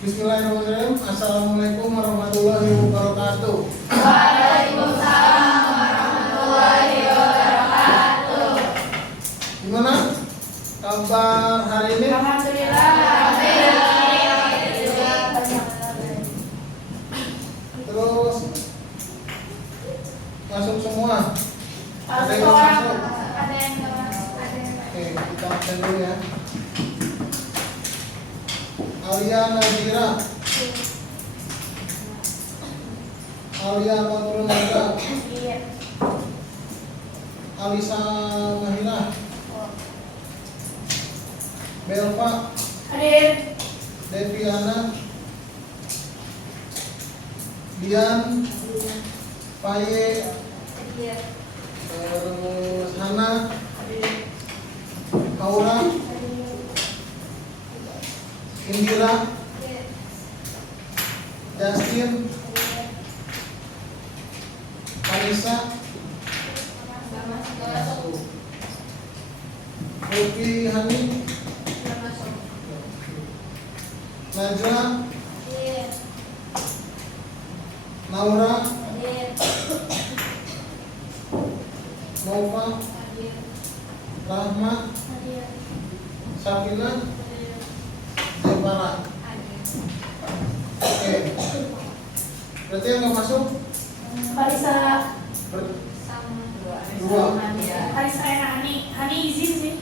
Bismillahirrahmanirrahim. Assalamualaikum warahmatullahi wabarakatuh. Waalaikumsalam warahmatullahi wabarakatuh. Gimana kabar hari ini? Alhamdulillah. Terus masuk semua? Ada yang Orang masuk? ada yang Oke, kita absen dulu ya. Alia Nazira, Alia Matrun Naga, Iya. Alisa Mahira, Belva, Hadir. Deviana, Dian, Paye, Iya. terus Hana, Aura, Indira, Justin, Anissa, Ruki Hani, Najla, Naura, Nova, Rahma, Safina, Jepara. Oke. Berarti yang nggak masuk Parisa. dua. Parisa Hani izin sih.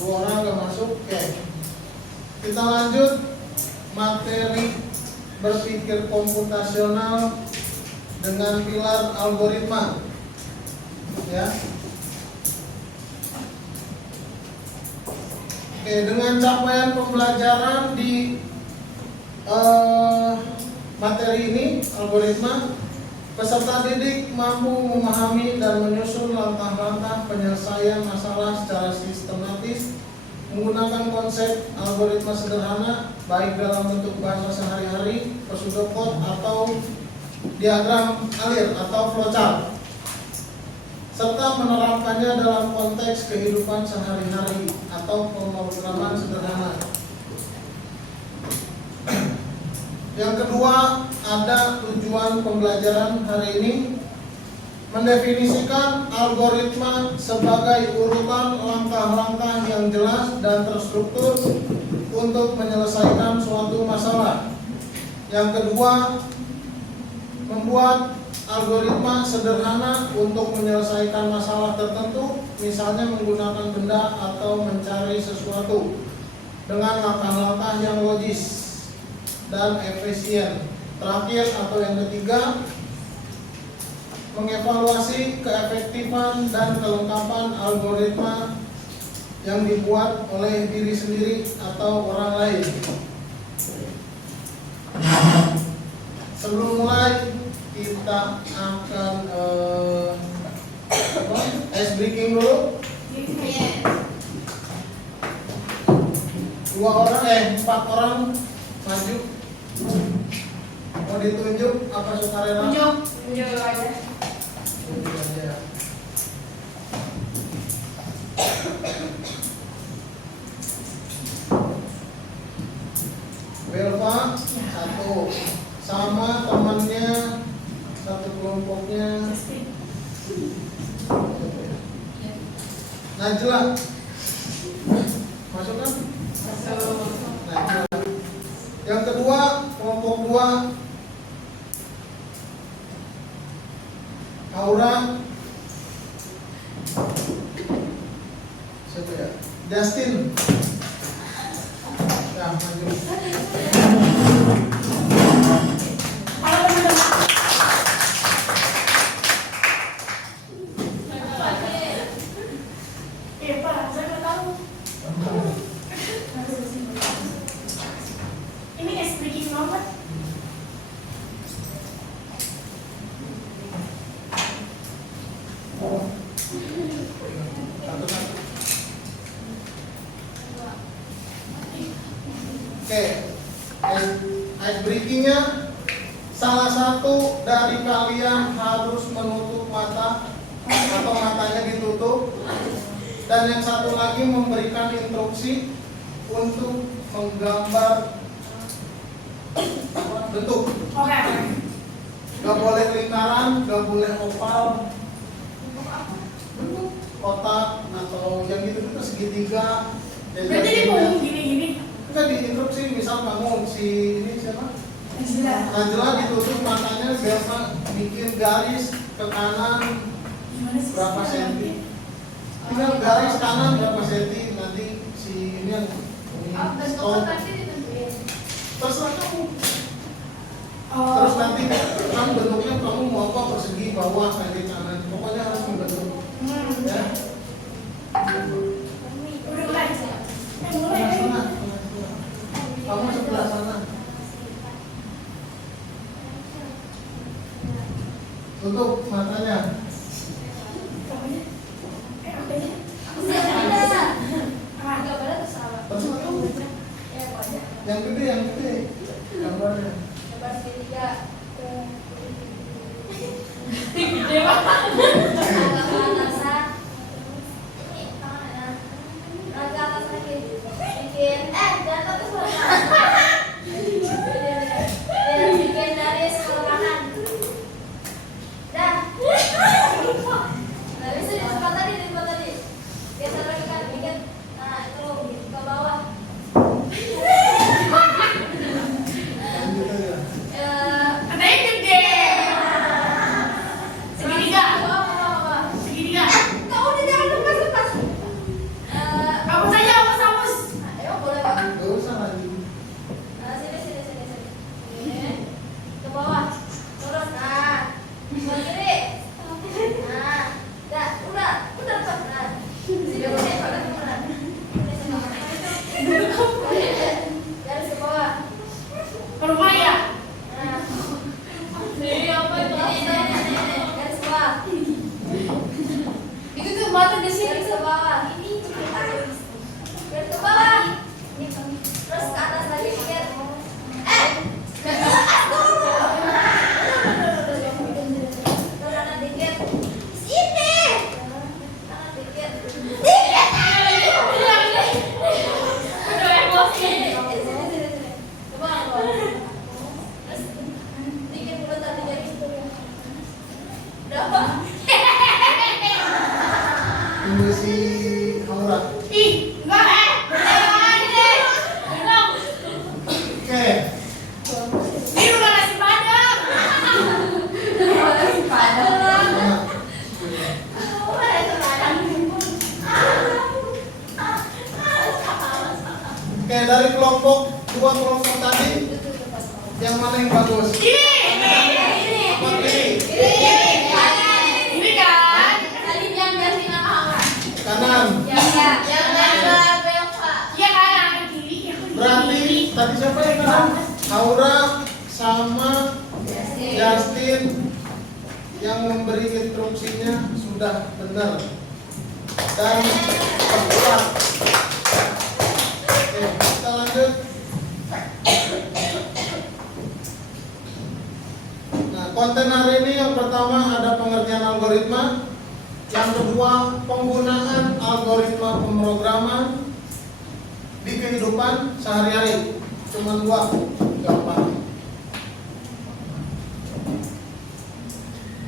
Dua orang nggak masuk. Oke. Kita lanjut materi berpikir komputasional dengan pilar algoritma. Ya. Oke, dengan capaian pembelajaran di materi ini, algoritma, peserta didik mampu memahami dan menyusun langkah-langkah penyelesaian masalah secara sistematis menggunakan konsep algoritma sederhana, baik dalam bentuk bahasa sehari-hari, pseudocode atau diagram alir atau flowchart, serta menerapkannya dalam konteks kehidupan sehari-hari atau pemrograman sederhana. Yang kedua, ada tujuan pembelajaran hari ini, mendefinisikan algoritma sebagai urutan langkah-langkah yang jelas dan terstruktur untuk menyelesaikan suatu masalah. Yang kedua, membuat algoritma sederhana untuk menyelesaikan masalah tertentu, misalnya menggunakan benda atau mencari sesuatu dengan langkah-langkah yang logis dan efisien. Terakhir atau yang ketiga, mengevaluasi keefektifan dan kelengkapan algoritma yang dibuat oleh diri sendiri atau orang lain. Sebelum mulai, kita akan ice breaking dulu. Empat orang maju. Mau ditunjuk apa sukarela? Tunjuk aja. Tunjuk aja. Belva satu, sama temannya satu kelompoknya. Najla masuk kan? Najla. Yang kedua, kelompok 2 Aura. Siapa ya? Justin. Ya, maju. Ini es breaking nomor. Oke, ice breakingnya, salah satu dari kalian harus menutup mata atau matanya ditutup, dan yang satu lagi memberikan instruksi untuk menggambar bentuk. Oke. Gak boleh lingkaran, gak boleh oval, bentuk kotak atau yang gitu segitiga. Berarti dia mau gini-gini. Kita diinstruksi, misal kamu si ini siapa? Najla. Najla ditutup matanya biasa bikin garis ke kanan Gimana sih? berapa senti. Tinggal garis kanan berapa senti, nanti si ini yang stop. Terserah kamu. Terus nanti kamu bentuknya kamu mau apa, persegi, bawah, kiri, kanan. Pokoknya harus membentuk. Ya. Udah mulai. Sebelah sana. Kamu sebelah sana. Tutup matanya. Terserah kamu. Yang gede, gambarnya. Lanjut aja. Katanya gede. Segitiga. Segitiga. Hapus aja, hapus. Gak usah lagi. Ke rumah ya? Itu tuh mata di sini ke bawah. Garis ke bawah. Terus ke atas lagi dikit. Ke kanan dikit. Sini. Kanan dikit. Udah emosi. Sini. Coba ke bawah. Terus dikit dulu tadi jadi. Berapa? Tunggu si Aura. Ih, enggak Belum. Oke. Ini udah nasi padang. Nah, oke, dari dua kelompok tadi, yang mana yang bagus? Ini. Apa kiri? Ini kan. Tadi yang ganti nama Kanan. yang berapa yang Pak? Iya kan, yang kiri. Berarti tadi siapa yang kanan? Aura sama Justin yang memberi instruksinya sudah benar dan tepat. Oke, kita lanjut. Nah, konten hari ini yang pertama ada pengertian algoritma, yang kedua penggunaan algoritma pemrograman di kehidupan sehari-hari. Cuma dua, gampang.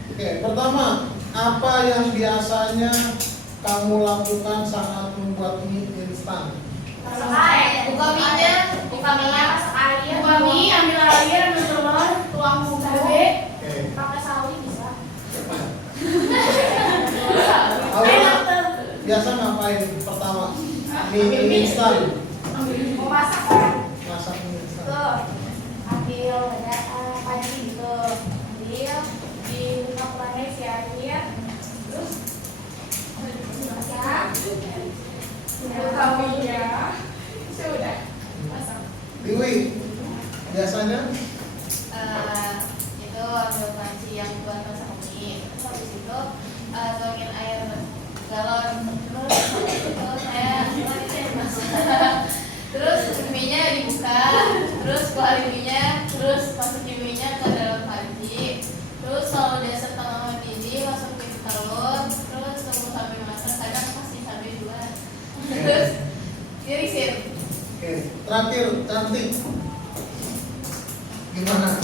Oke, pertama, apa yang biasanya kamu lakukan saat membuat mie instan? Masak air. Buka mie-nya, masak air. Buka mie, ambil air, ambil telur, tuang cabe, Oke, Pakai sawi bisa. Aura biasa ngapain pertama? Mie instan, Mau masak kan? masak mie instan. Tuh, ambil panci gitu. Ambil, dibuka kerannya isi air. Terus masak. buka mie-nya. Sudah. Masak. Dewi, biasanya Itu ambil panci yang buat masak mie. Terus habis itu tuangin air galon. Terus saya masak. Terus mie-nya dibuka, terus keluarin mie-nya, terus masukin mie-nya ke dalam panci. Terus kalau udah setengah mendidih, masukin telur, terus tunggu sampai masak. Kadang pasti sampai juga. Terus tirisin. oke, terakhir cantik. Gimana?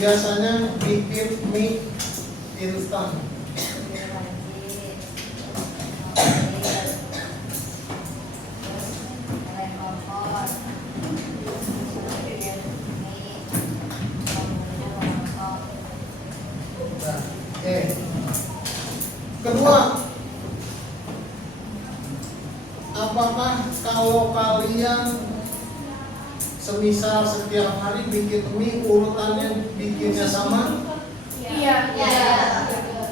Biasanya bikin mie instan. Nah, kedua, apakah kalau kalian semisal setiap hari bikin mie urutannya bikinnya sama? Iya.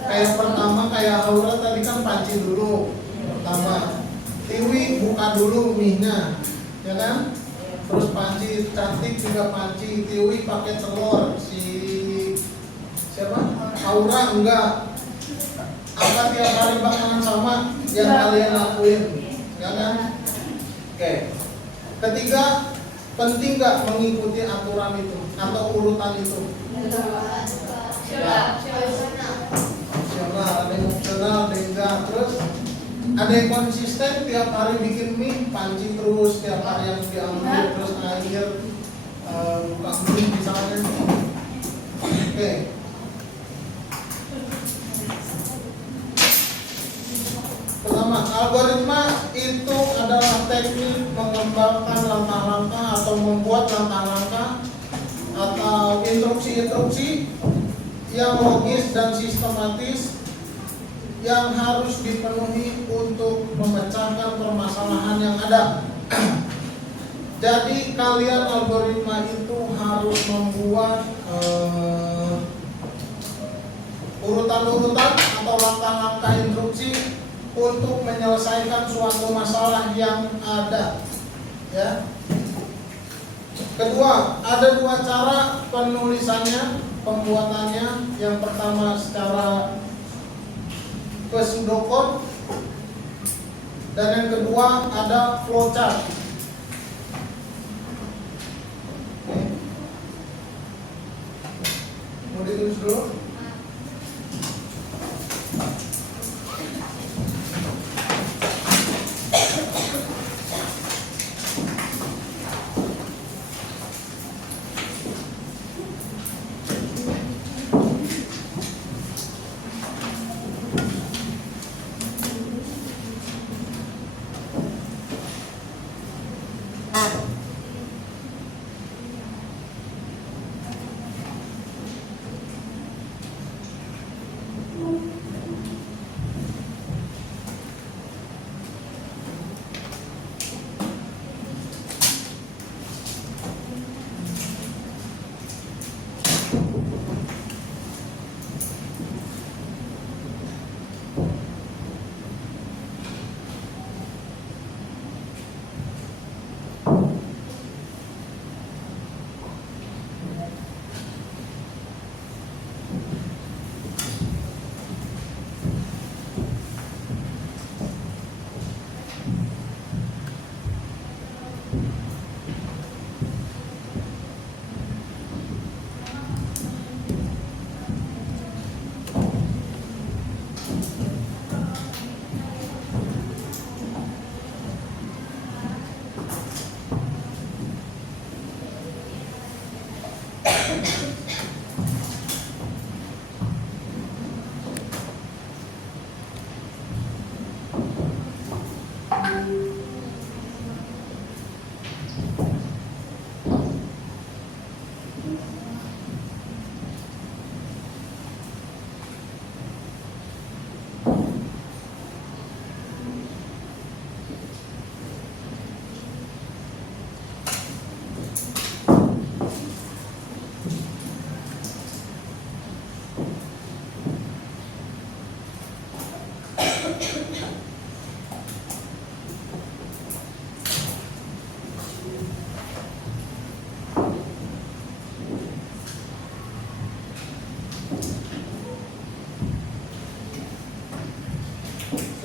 Kayak pertama kayak Aura tadi kan panci dulu pertama. Tiwi buka dulu mie-nya, ya kan? Terus panci, Cantik juga panci, Tiwi pakai telur, si siapa? Aura enggak. Apa tiap hari bakalan sama yang kalian lakuin, ya kan? Oke. Ketiga, penting nggak mengikuti aturan itu atau urutan itu? Opsional, ada yang opsional, ada yang enggak. Terus ada yang konsisten tiap hari bikin mie, panci terus tiap hari yang diambil, terus akhir buka mie misalnya. Oke. Pertama, algoritma itu adalah teknik mengembangkan langkah-langkah atau membuat langkah-langkah atau instruksi-instruksi yang logis dan sistematis yang harus dipenuhi untuk memecahkan permasalahan yang ada. Jadi kalian algoritma itu harus membuat urutan-urutan atau langkah-langkah instruksi untuk menyelesaikan suatu masalah yang ada, ya. Kedua, ada dua cara penulisannya, pembuatannya. Yang pertama secara pseudocode, dan yang kedua ada flowchart. Oke. Mau ditulis dulu?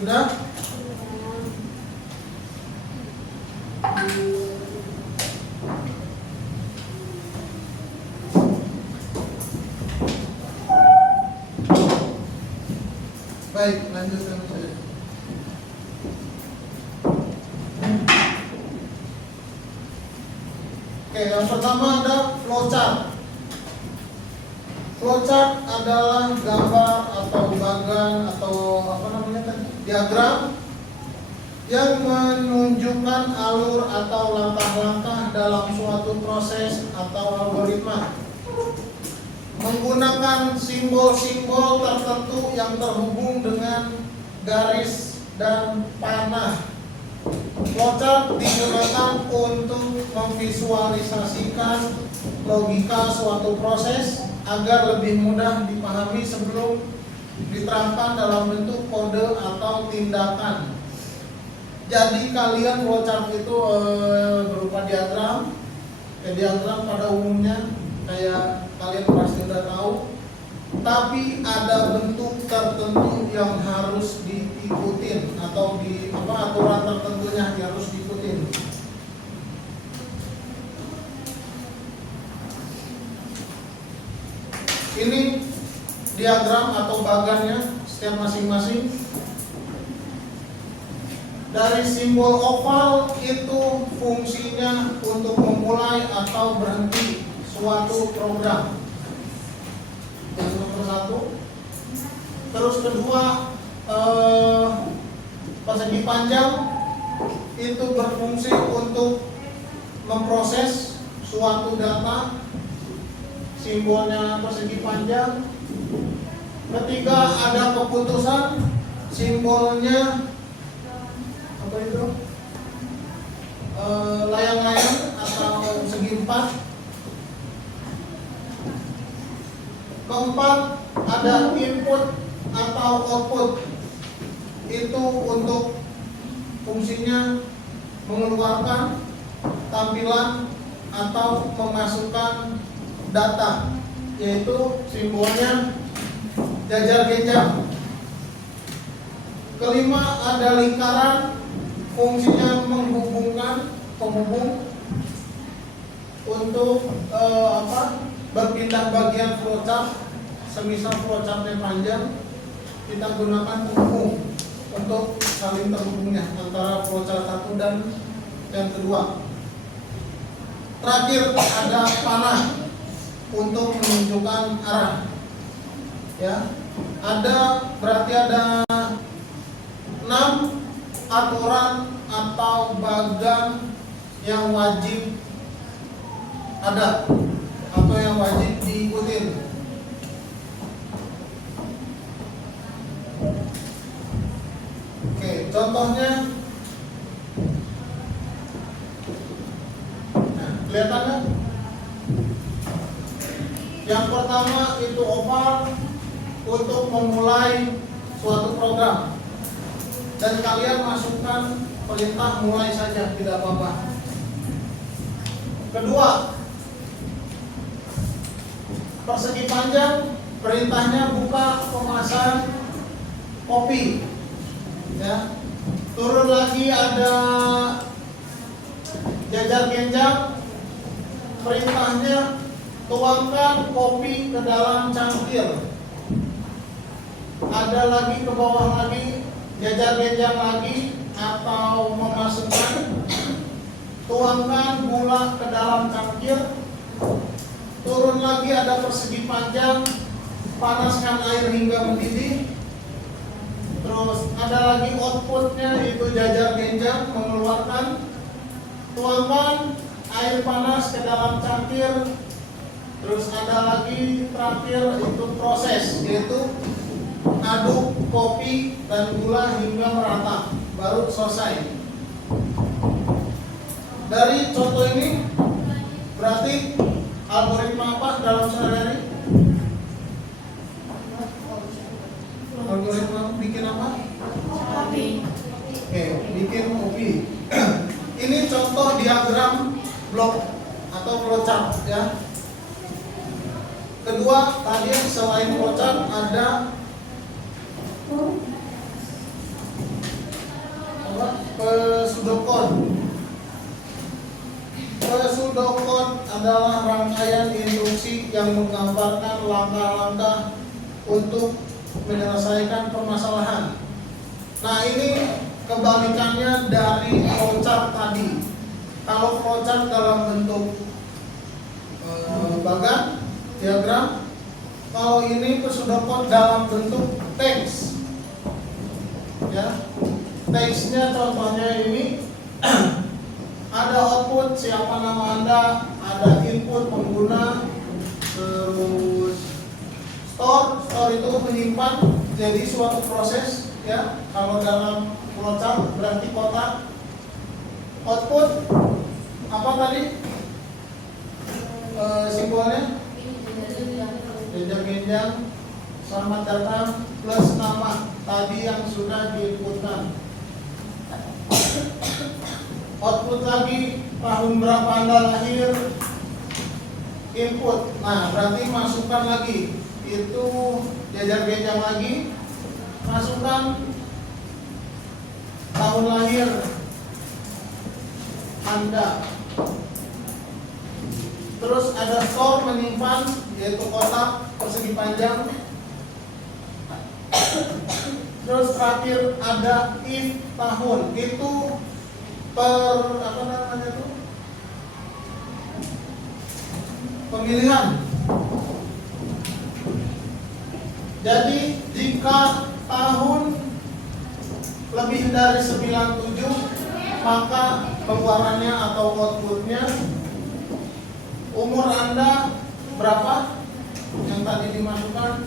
Sudah? Baik, lanjutkan saja. Oke, yang pertama ada flowchart. Flowchart adalah gambar atau bagan atau apa namanya tadi, diagram yang menunjukkan alur atau langkah-langkah dalam suatu proses atau algoritma menggunakan simbol-simbol tertentu yang terhubung dengan garis dan panah. Flowchart digunakan untuk memvisualisasikan logika suatu proses agar lebih mudah dipahami sebelum diterapkan dalam bentuk kode atau tindakan. Jadi kalian flowchart itu berupa diagram. Diagram pada umumnya kayak kalian pasti udah tahu, tapi ada bentuk tertentu yang harus diikutin atau di aturan tertentunya yang harus diikutin. Ini diagram atau bagannya setiap masing-masing. Dari simbol oval itu fungsinya untuk memulai atau berhenti suatu program. Yang nomor satu. Terus kedua, persegi panjang itu berfungsi untuk memproses suatu data. Simbolnya persegi panjang. Ketiga, ada keputusan. Simbolnya apa itu? Layang-layang atau segi empat. Keempat, ada input atau output. Itu untuk fungsinya mengeluarkan tampilan atau memasukkan data, yaitu simbolnya jajar genjang. Kelima, ada lingkaran, fungsinya menghubungkan, penghubung untuk berpindah bagian flowchart. Semisal flowchartnya panjang, kita gunakan penghubung untuk saling terhubungnya antara flowchart satu dan yang kedua. Terakhir, ada panah untuk menunjukkan arah. Ya, berarti ada 6 aturan atau bagan yang wajib ada atau yang wajib diikutin. Oke, contohnya, kelihatan kan? Yang pertama itu oval untuk memulai suatu program, dan kalian masukkan perintah mulai saja, tidak apa-apa. Kedua, persegi panjang, perintahnya buka kemasan kopi. Ya. Turun lagi ada jajar genjang, perintahnya tuangkan kopi ke dalam cangkir. Ada lagi ke bawah lagi, jajar genjang lagi atau memasukkan, tuangkan gula ke dalam cangkir. Turun lagi ada persegi panjang, panaskan air hingga mendidih. Terus ada lagi outputnya, itu jajar genjang, mengeluarkan. Tuangkan air panas ke dalam cangkir. Terus ada lagi terakhir itu proses, yaitu aduk kopi dan gula hingga merata, baru selesai. Dari contoh ini berarti algoritma apa dalam sehari-hari? Algoritma bikin apa? Kopi. Oke, bikin kopi. Ini contoh diagram blok atau flowchart ya. Kedua, tadi selain flowchart ada pseudocode. Pseudocode adalah rangkaian instruksi yang menggambarkan langkah-langkah untuk menyelesaikan permasalahan. Nah, ini kebalikannya dari flowchart tadi. Kalau flowchart dalam bentuk bagan, diagram, kalau ini pseudocode dalam bentuk teks, ya, teksnya contohnya ini ada output siapa nama Anda, ada input pengguna, terus store itu menyimpan jadi suatu proses, ya. Kalau dalam flowchart berarti kotak. Output apa tadi simbolnya? Genjang-genjang selamat datang plus nama tadi yang sudah diinputkan. Output lagi tahun berapa Anda lahir, input. Nah, berarti masukkan lagi itu jajar-genjang lagi, masukkan tahun lahir Anda. Terus ada store menyimpan yaitu kotak persegi panjang. Terus terakhir ada if tahun, itu per apa namanya itu? Pemilihan. Jadi jika tahun lebih dari 97 maka pengeluarannya atau outputnya. Umur Anda berapa yang tadi dimasukkan,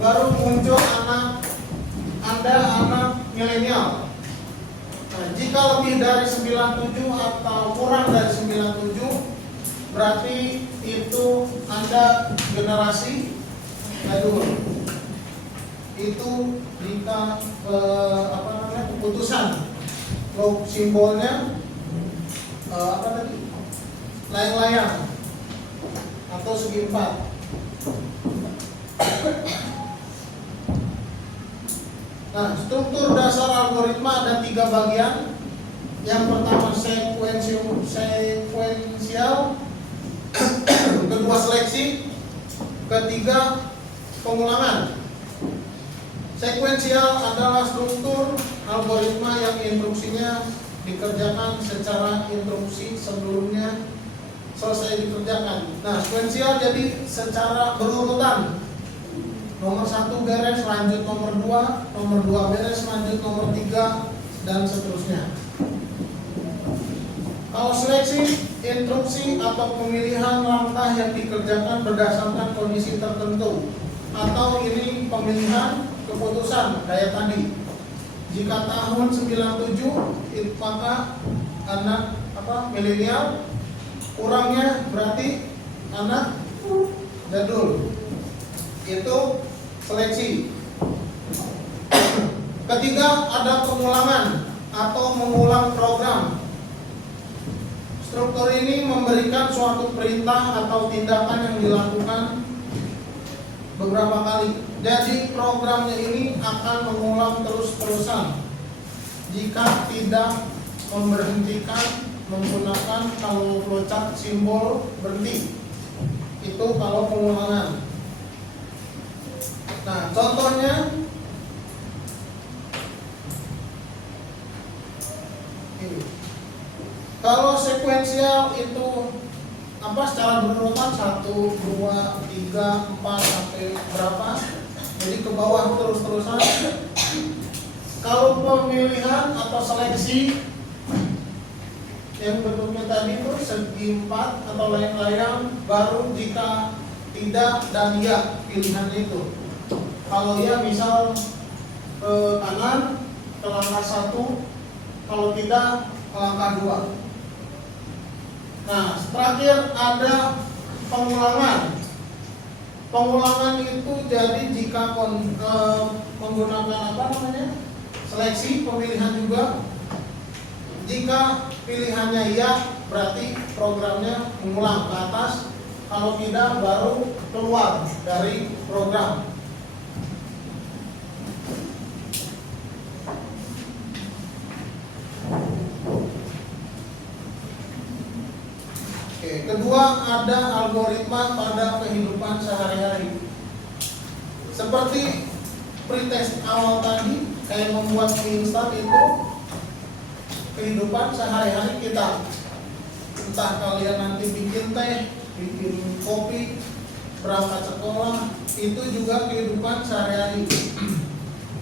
baru muncul anak Anda anak milenial. Nah, jika lebih dari 97 atau kurang dari 97 berarti itu Anda generasi jadul. Itu jika apa namanya keputusan log simbolnya apa tadi, layang-layang atau segi empat. Nah, struktur dasar algoritma ada 3 bagian. Yang pertama sekuensial, kedua seleksi, ketiga pengulangan. Sekuensial adalah struktur algoritma yang instruksinya dikerjakan secara instruksi sebelumnya selesai dikerjakan. Nah, sekuensial jadi secara berurutan. Nomor 1 beres, lanjut nomor 2, nomor 2 beres, lanjut nomor 3, dan seterusnya. Kalau seleksi, instruksi atau pemilihan langkah yang dikerjakan berdasarkan kondisi tertentu. Atau ini pemilihan keputusan kayak tadi. Jika tahun 97 maka anak milenial, kurangnya berarti anak jadul. Itu seleksi. Ketiga ada pengulangan atau mengulang program. Struktur ini memberikan suatu perintah atau tindakan yang dilakukan beberapa kali. Jadi programnya ini akan mengulang terus-terusan. Jika tidak memberhentikan menggunakan kalau flowchart simbol berhenti. Itu kalau pengulangan. Nah, contohnya ini. Kalau sekuensial itu secara berurutan 1, 2, 3, 4 sampai berapa? Jadi ke bawah terus-terusan. Kalau pemilihan atau seleksi yang bentuknya tadi itu segi 4 atau layang-layang, baru jika tidak dan ya pilihannya itu. Kalau ya misal ke kanan ke langkah 1, kalau tidak ke langkah 2. Nah, terakhir ada pengulangan. Pengulangan itu jadi jika menggunakan seleksi pemilihan juga. Jika pilihannya ya, berarti programnya mengulang ke atas. Kalau tidak, baru keluar dari program. Oke, kedua ada algoritma pada kehidupan sehari-hari. Seperti pretest awal tadi, kayak membuat mie instan itu kehidupan sehari-hari kita. Entah kalian nanti bikin teh, bikin kopi, berangkat sekolah, itu juga kehidupan sehari-hari.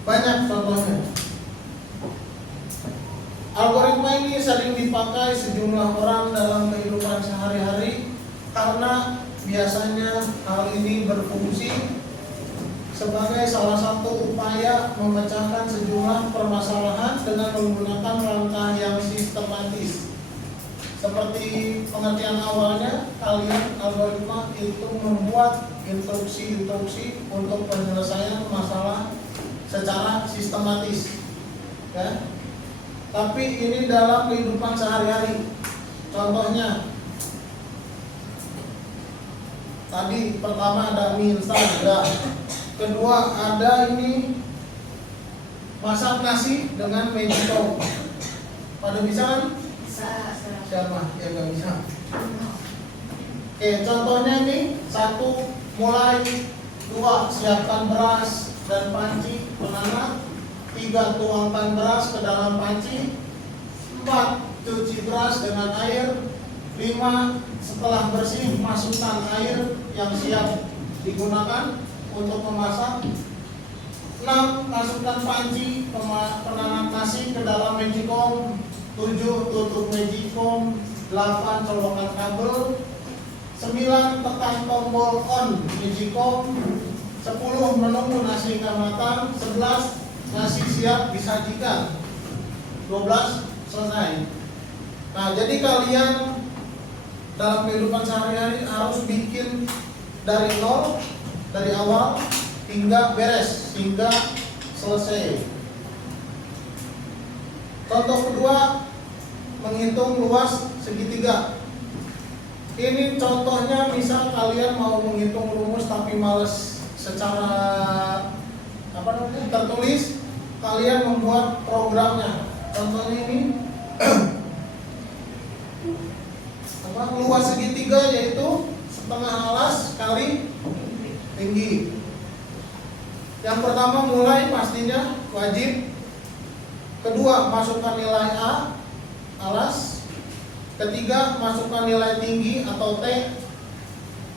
Banyak contohnya. Algoritma ini sering dipakai sejumlah orang dalam kehidupan sehari-hari karena biasanya hal ini berfungsi sebagai salah satu upaya memecahkan sejumlah permasalahan dengan menggunakan langkah yang sistematis. Seperti pengertian awalnya, kalian algoritma itu membuat instruksi-instruksi untuk penyelesaian masalah secara sistematis, ya. Tapi ini dalam kehidupan sehari-hari. Contohnya, tadi pertama ada mie instan, ada. Kedua ada ini masak nasi dengan magicom. Pada bisa kan? Siapa yang nggak bisa? Oke, contohnya ini 1 mulai, 2 siapkan beras dan panci penanak, 3 tuangkan beras ke dalam panci, 4 cuci beras dengan air, 5 setelah bersih masukkan air yang siap digunakan untuk memasak, 6 masukkan panci penanak nasi ke dalam magicom, 7 tutup magicom, 8 colokkan kabel, 9 tekan tombol on magicom, 10 menunggu nasi hingga matang, 11 nasi siap disajikan, 12 selesai. Nah, jadi kalian dalam kehidupan sehari-hari harus bikin dari nol, dari awal hingga beres, hingga selesai. Contoh kedua, menghitung luas segitiga. Ini contohnya, misal kalian mau menghitung rumus tapi males secara tertulis, kalian membuat programnya. Contohnya ini luas segitiga yaitu setengah alas kali tinggi. Yang pertama mulai pastinya wajib. Kedua, masukkan nilai A, alas. Ketiga, masukkan nilai tinggi atau T.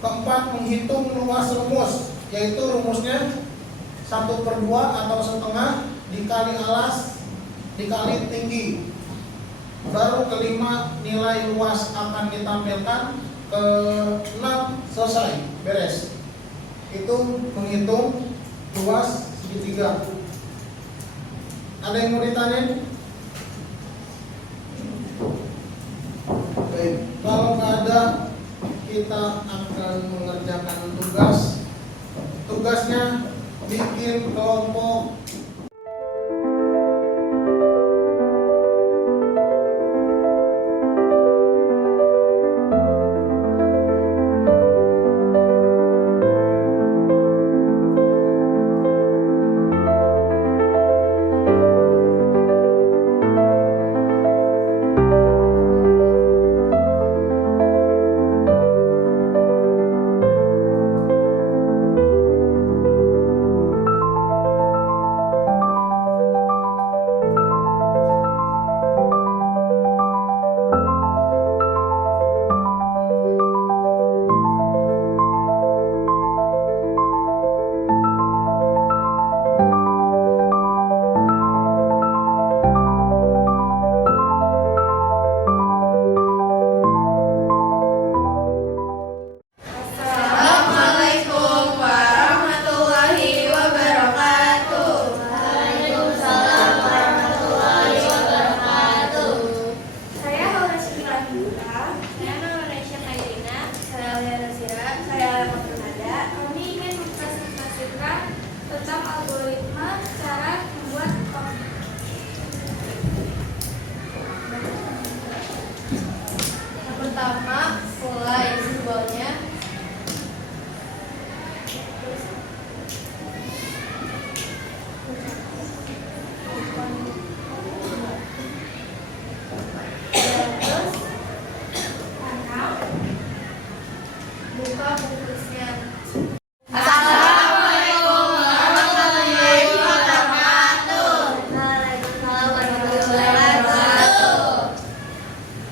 Keempat, menghitung luas rumus, yaitu rumusnya 1/2 atau setengah dikali alas dikali tinggi. Baru kelima, nilai luas akan ditampilkan. Ke-6, selesai, beres. Itu menghitung luas segitiga. Ada yang mau ditanyain? Baik, kalau nggak ada, kita akan mengerjakan tugas. Tugasnya bikin kelompok.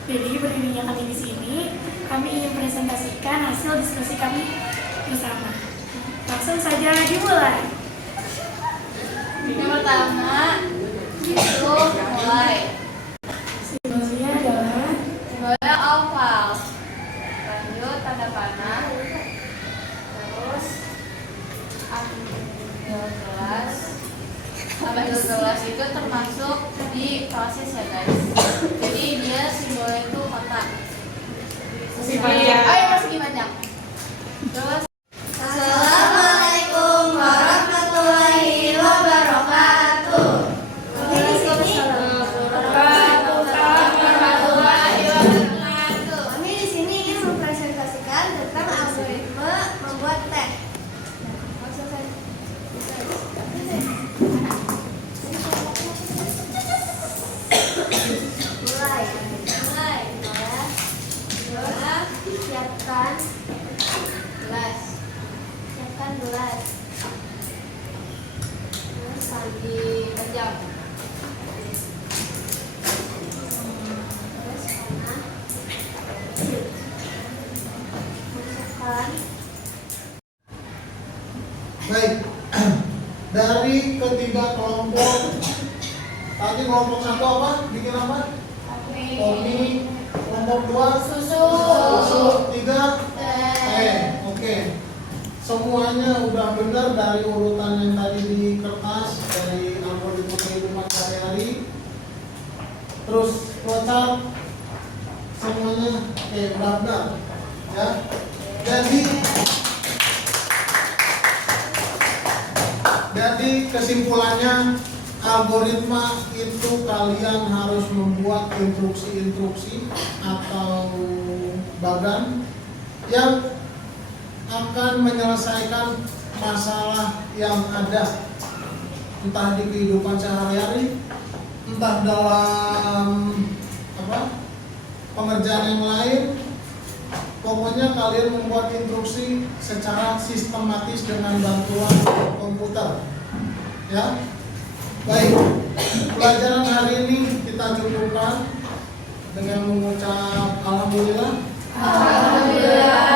Jadi berdirinya kami di sini, kami ingin presentasikan hasil diskusi kami bersama. Langsung saja dimulai. Yang pertama itu mulai. Simbolnya adalah Simbolnya oval. Lanjut tanda panah. Terus ambil gelas. Ambil gelas itu termasuk di proses ya guys. Jadi dia simbolnya itu kotak. Masih panjang. Oh ya masih panjang. Terus Assalamualaikum warahmatullahi wabarakatuh. Kami di sini ingin mempresentasikan tentang algoritma membuat teh. Mulai. Siapkan gelas. Terus lagi pejam. Terus panah. Masukkan. Baik, dari ketiga kelompok, tadi kelompok satu apa? Bikin apa? Kopi. Kelompok dua? Susu. Tiga? Oke. Semuanya udah benar dari urutan yang tadi di kertas, dari algoritma kehidupan sehari-hari. Terus flowchart, semuanya oke, udah benar. Ya. Jadi kesimpulannya, algoritma itu kalian harus membuat instruksi-instruksi atau bagan yang akan menyelesaikan masalah yang ada, entah di kehidupan sehari-hari, entah dalam pengerjaan yang lain. Pokoknya kalian membuat instruksi secara sistematis dengan bantuan komputer. Ya, baik. Pelajaran hari ini kita cukupkan dengan mengucap alhamdulillah. Alhamdulillah.